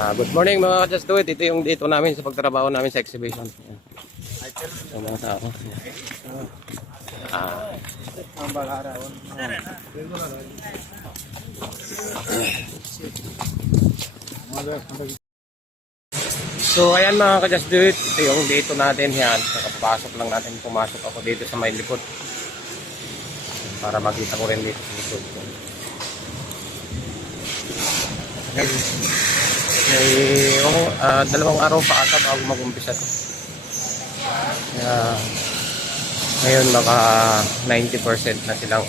Ah, good morning mga ka-Just Do It. Ito yung dito namin sa pagtrabaho namin sa exhibition. Ayan. Mga tao. Ayan. So ayan mga ka-Just Do It. Ito yung dito natin yan. Nakapapasok lang natin. Pumasok ako dito sa may likod. Para makita ko rin dito sa likod. May oh, ah, dalawang araw pa ata bago mag-umpisa to. Kaya ngayon baka 90% na silang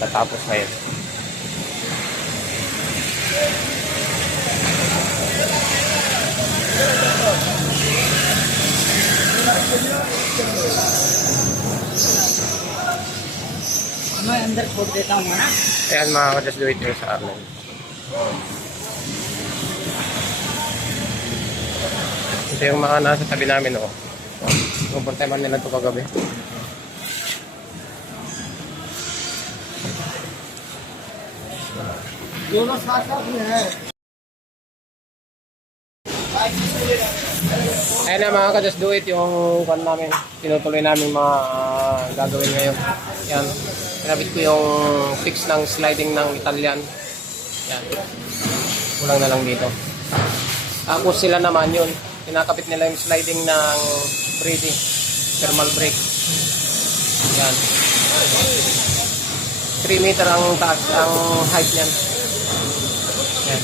tatapos ngayon. मैं अंदर छोड़ देता हूँ ना Ayan mga ka-just do it yung sa Ito yung mga nasa tabi namin oh. Pupunta man nila ito kagabi. दोनों साथ साथ में है Ayan na mga ka-just do it yung kwan namin. Tinutuloy namin mga ah, gagawin ngayon. Yan. Pinabit ko yung fix ng sliding ng Italian. Yan. Kulang na lang dito. Tapos sila naman yun. Kinakapit nila yung sliding ng braking. Thermal brake. Yan. 3 meter ang taas, ang height niyan. Yan.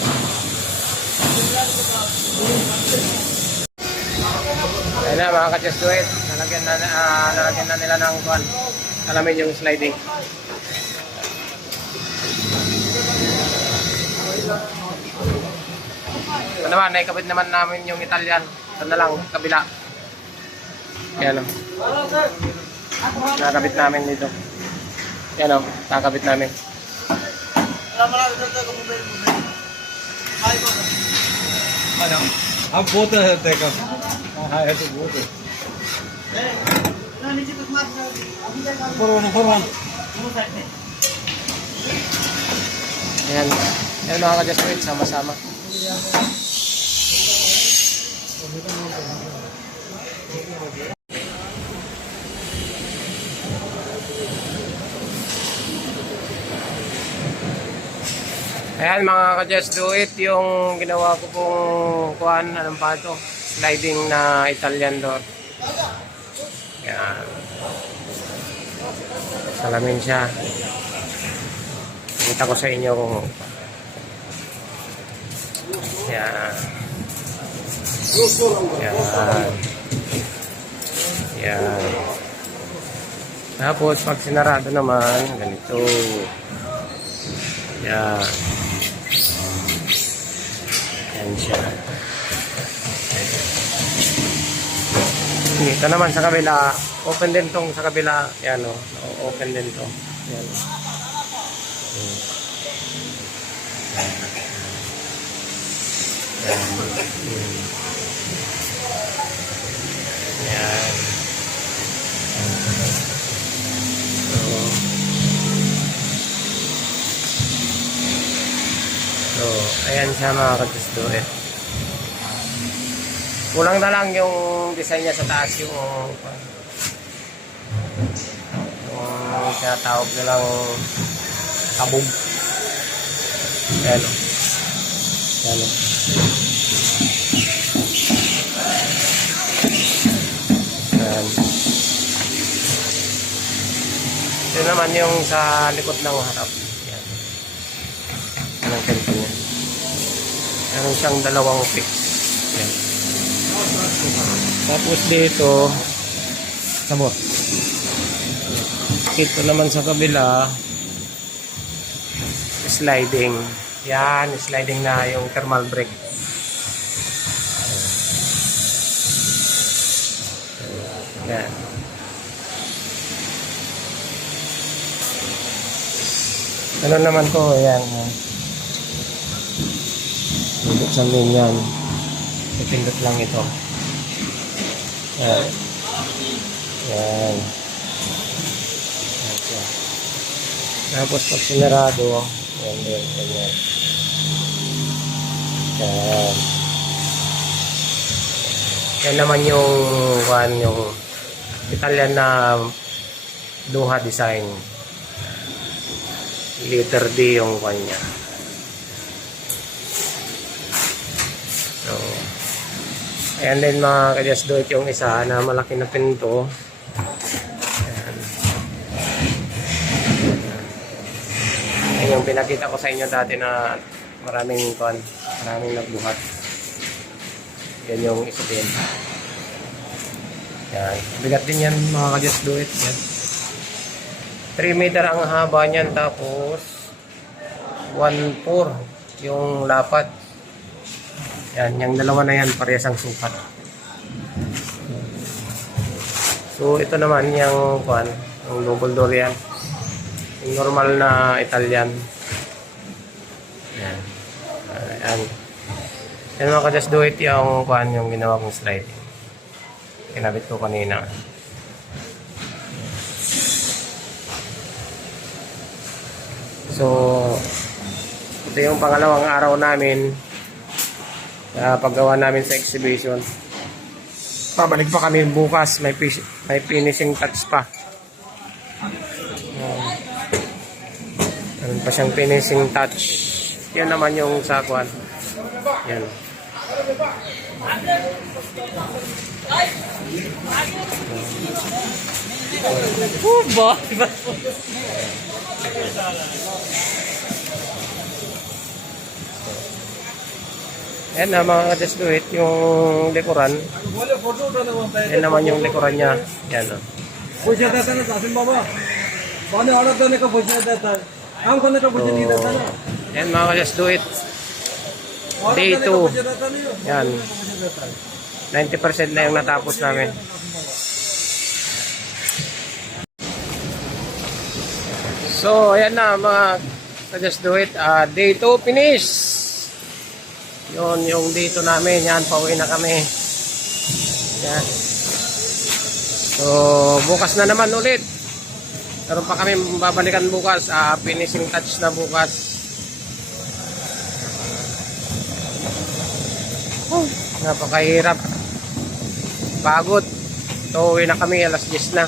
Ayun na mga ka-just do it. Nalagyan na, ah, nalagyan na nila ng kwan. Alamin yung sliding. naman, naikabit naman namin yung Italian. Ito na lang, kabila. Yan o. Oh. Nakabit namin dito. Yan o, oh. nakabit namin. Ano? Ang buto na teka. Ah, ito buto. Puron, puron. Ayan. Ayan mga ka-Jesuit, sama-sama. Ayan mga ka-just do it, yung ginawa ko pong kuhan, anong pa ito? Sliding na Italian door. Ayan. Salamin siya. Kita ko sa inyo kung yan. Yan. Yan. Tapos pag sinarado naman, ganito. Yan. Yan siya. Ito naman sa kabila, open din tong sa kabila. Yan o, open din to. Yan. So, ayan siya mga ka-just it. Kulang na lang yung design niya sa taas yung yung tinatawag nilang kabog. Ayan o. Ayan o. Ayan. Ito naman yung sa likod ng harap. Yan. Yan ang niya. Meron siyang dalawang fix. Yan. Tapos dito, sabot. Ito naman sa kabila, sliding. Yan, sliding na yung thermal brake. Yan. Ano naman to, yan. Bubuksan din yan. Ipindot lang ito. Yan. Yan. Tapos pag sinarado, yan din, ganyan. Yan. Yan naman yung kuan yung Italian na Duha design. Letter D yung kuan niya. So, ayan din mga ka-just do yung isa na malaki na pinto. Ayan. Ayan yung pinakita ko sa inyo dati na maraming kuan, maraming nagbuhat. Yan yung isa din. Yan. Bigat din yan mga ka-just do it. Yan. 3 meter ang haba niyan tapos 1.4 yung lapat. Yan, yung dalawa na yan parehas ang sukat. So ito naman yung kuan, yung double door yan. Yung normal na Italian. Yan. Ayan. Yan mga ka-just do it yung kuan yung ginawa kong sliding. Kinabit ko kanina. So, ito yung pangalawang araw namin sa paggawa namin sa exhibition. Pabalik pa kami bukas, may, may finishing touch pa. Yun pa siyang finishing touch. Yun naman yung sakuan. Yan. Oh, boy. Ayan na mga just do it, yung likuran. Ayan naman yung likuran niya. Ayan o. Oh. Pwede natin natin, baba. Paano alat daw na ka pwede? So, yan mga ka, just do it. Day 2. Yan. 90% na yung natapos namin. So, ayan na mga ka, just do it. Uh, day 2 finish. Yun yung day 2 namin. Yan, pauwi na kami. Yan. So, bukas na naman ulit. Meron pa kami babalikan bukas. Ah, finishing touch na bukas. Oh, napakahirap. Pagod. So, uwi na kami. Alas 10 na.